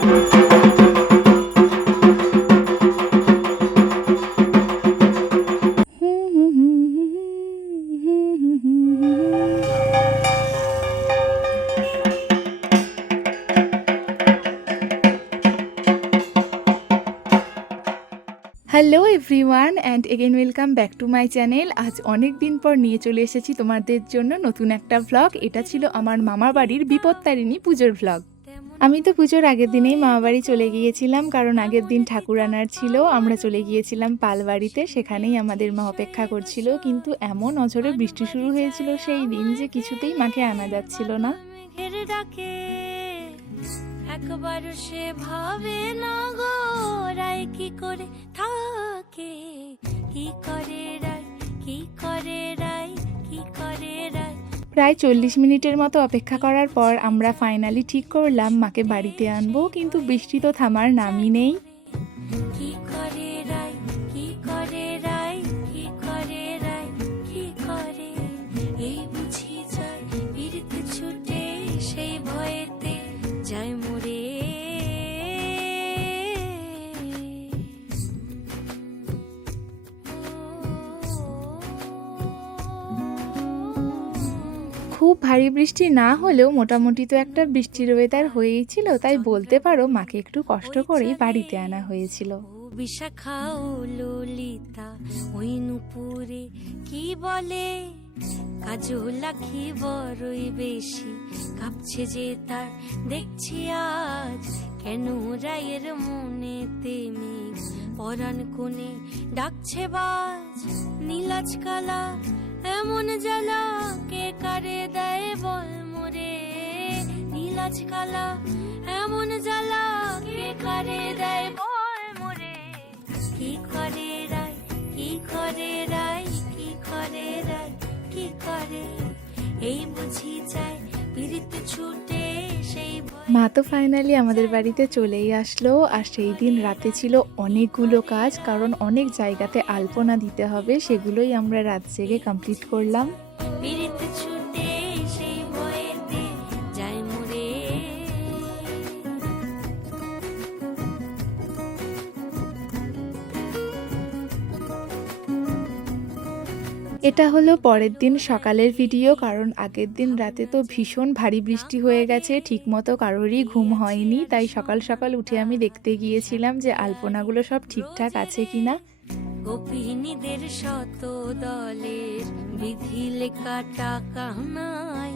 Hello everyone and again welcome back to my channel. আজ অনেক দিন পর নিয়ে চলে এসেছি তোমাদের জন্য নতুন একটা ভ্লগ। এটা ছিল আমার মামার বাড়ির বিপত্তারিণী পুজোর ভ্লগ। আমি তো পুজোর আগের দিনেই মামা বাড়ি চলে গিয়েছিলাম, কারণ আগের দিন ঠাকুর আনার ছিল। আমরা চলে গিয়েছিলাম পালবাড়িতে, সেখানেই আমাদের মা অপেক্ষা করছিল। কিন্তু এমন অঝোরে বৃষ্টি শুরু হয়েছিল সেই দিন যে কিছুতেই মাকে আনা যাচ্ছিল না। একবার সে ভাবে না গো রায় কি করে থাকে, কি করে রায়, কি করে রায়, কি করে রায়। প্রায় 40 মিনিটের মতো অপেক্ষা করার পর আমরা ফাইনালি ঠিক করলাম মাকে বাড়িতে আনবো, কিন্তু বৃষ্টি তো থামার নামই নেই। কি করে রায়, কি করে রায়, কি করে রায়, কি করে, এই বুঝি যায় বিরতে ছুটে সেই ভয়েতে যায় মরে। খুব ভারী বৃষ্টি না হলেও মোটামুটি তো একটা বৃষ্টির ওয়েদার হয়েই ছিল, তাই বলতে পারো মাকে একটু কষ্ট করেই বাড়িতে আনা হয়েছিল। বিশাখা ও ললিতা ওই নুপুরে কি বলে, কাজল আঁখি বড়ই বেশি কাঁপছে যে তার দেখছি আজ, কেন রায়ের মনে তেমনি পরাণ কোণে ডাকছে বাজ, নীলাজ কালা এমন জ্বালা কে কারে দেয় বল মোরে, নীলাজ কালা এমন জ্বালা কে কারে দেয় বল মোরে। কি করে রায়, কি করে রায়, কি করে রায়, কি করে, এই বুঝি যায় বিরিতে ছুটে সেই। মা তো ফাইনালি আমাদের বাড়িতে চলেই আসলো। আর সেই দিন রাতে ছিল অনেকগুলো কাজ, কারণ অনেক জায়গাতে আলপনা দিতে হবে, সেগুলোই আমরা রাত জেগে কমপ্লিট করলাম। এটা হলো পরের দিন সকালের ভিডিও, কারণ আগের দিন রাতে তো ভীষণ ভারী বৃষ্টি হয়ে গেছে, ঠিকমতো কারোরই ঘুম হয়নি। তাই সকাল সকাল উঠে আমি দেখতে গিয়েছিলাম যে আলপনাগুলো সব ঠিকঠাক আছে কিনা। গোপিনীদের শত দলের বিধি লেখা টাকা নাই,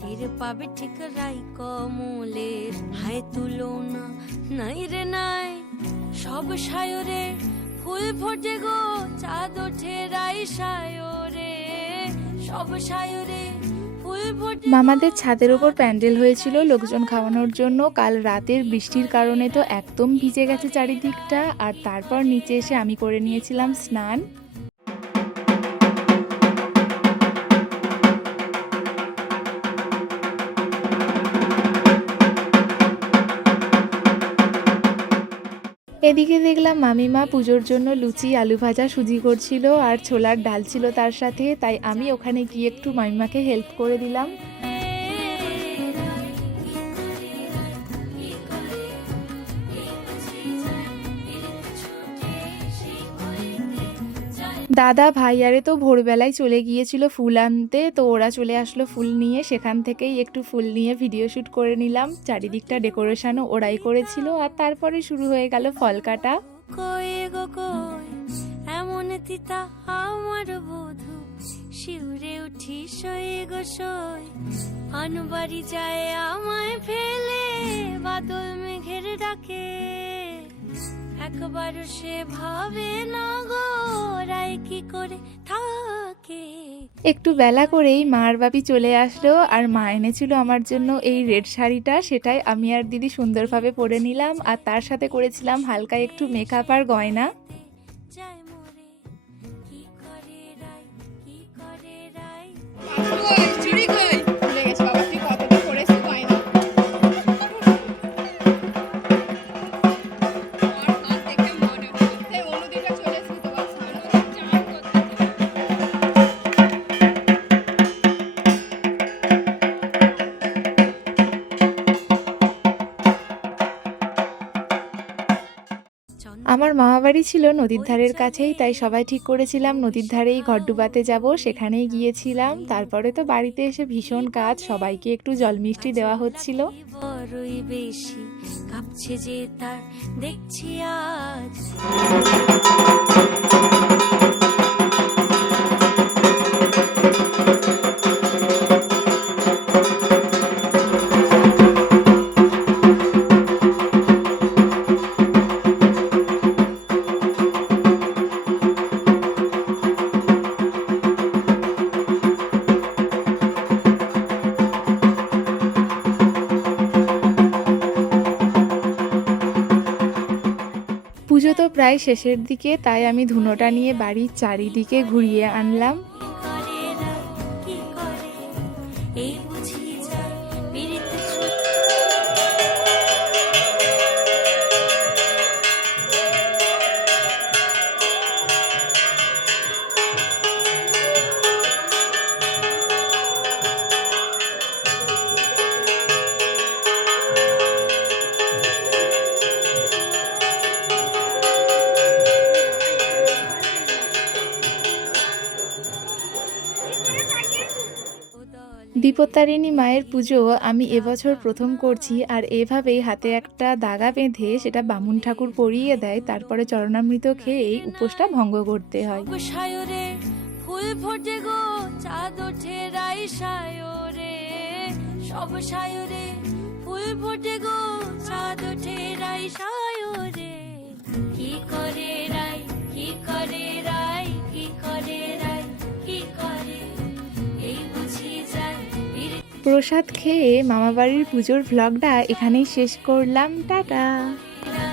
টের পাবে ঠিক রাই কমলের হায় তুলনা নাই রে নাই, সব সায়রে ফুল ফোটে গো চাঁদ ওঠে রাই সায়রে, সব সায়রে ফুল ফোটে। মামাদের ছাদের উপর প্যান্ডেল হয়েছিল লোকজন খাওয়ানোর জন্য। কাল রাতের বৃষ্টির কারণে তো একদম ভিজে গেছে চারিদিকটা, আর তারপর নিচে এসে আমি করে নিয়েছিলাম স্নান। এদিকে দেখলাম মামিমা পুজোর জন্য লুচি, আলু ভাজা, সুজি করছিল আর ছোলার ডাল ছিল তার সাথে, তাই আমি ওখানে গিয়ে একটু মামিমাকে হেল্প করে দিলাম। দাদা ভাইয়ারে তো ভোরবেলায় চলে গিয়েছিল ফুল আনতে, তো ওরা চলে আসলো ফুল নিয়ে। সেখান থেকেই একটু ফুল নিয়ে ভিডিও শ্যুট করে নিলাম। চারিদিকটা ডেকোরেশনও ওরাই করেছিল। আর তারপরে শুরু হয়ে গেল ফল কাটা। এমন তিতা আমার বধূ শিউরে উঠি সয়ে গো সই, আনবাড়ি যায় আমায় ফেলে বাদল মেঘের ডাকে, একবার সে ভাবে না গো রায় কি করে থাকে। একটু বেলা করেই মার বাপি চলে আসলো, আর মা এনেছিল আমার জন্য এই রেড শাড়িটা। সেটাই আমি আর দিদি সুন্দরভাবে পরে নিলাম, আর তার সাথে করেছিলাম হালকা একটু মেকআপ আর গয়না। আমার মামাবাড়ি ছিল নদীর ধারের কাছেই, তাই সবাই ঠিক করেছিলাম নদীর ধারেই ঘট ডুবাতে যাব, সেখানেই গিয়েছিলাম। তারপরে তো বাড়িতে এসে ভীষণ কাজ, সবাইকে একটু জল মিষ্টি দেওয়া হচ্ছিল। বড়ই বেশি কাঁপছে যে তার দেখছি আজ। পুজো তো প্রায় শেষের দিকে, তাই আমি ধুনোটা নিয়ে বাড়ির চারিদিকে ঘুরিয়ে আনলাম। করে রায় কি করে এই বুঝি যায় পীড়িত ছুঁয়ে। বিপত্তারিণী মায়ের পুজো আমি এবছর প্রথম করছি, আর এভাবেই হাতে একটা দাগা বেঁধে সেটা বামুন ঠাকুর পরিয়ে দেয়, তারপরে চরণামৃত খেয়েই উপোসটা ভঙ্গ করতে হয়। সব সায়রে ফুল ফোটে গো চাঁদ ওঠে রাই সায়রে, সব সায়রে ফুল ফোটে গো চাঁদ ওঠে রাই সায়রে। কি করে রাই কি করে রাই কি করে রাই কি করে এই বুঝি যায় পীড়িত প্রসাদ খেয়ে মামাবাড়ির পুজোর ভ্লগটা এখানেই শেষ করলাম। টাটা। রাই।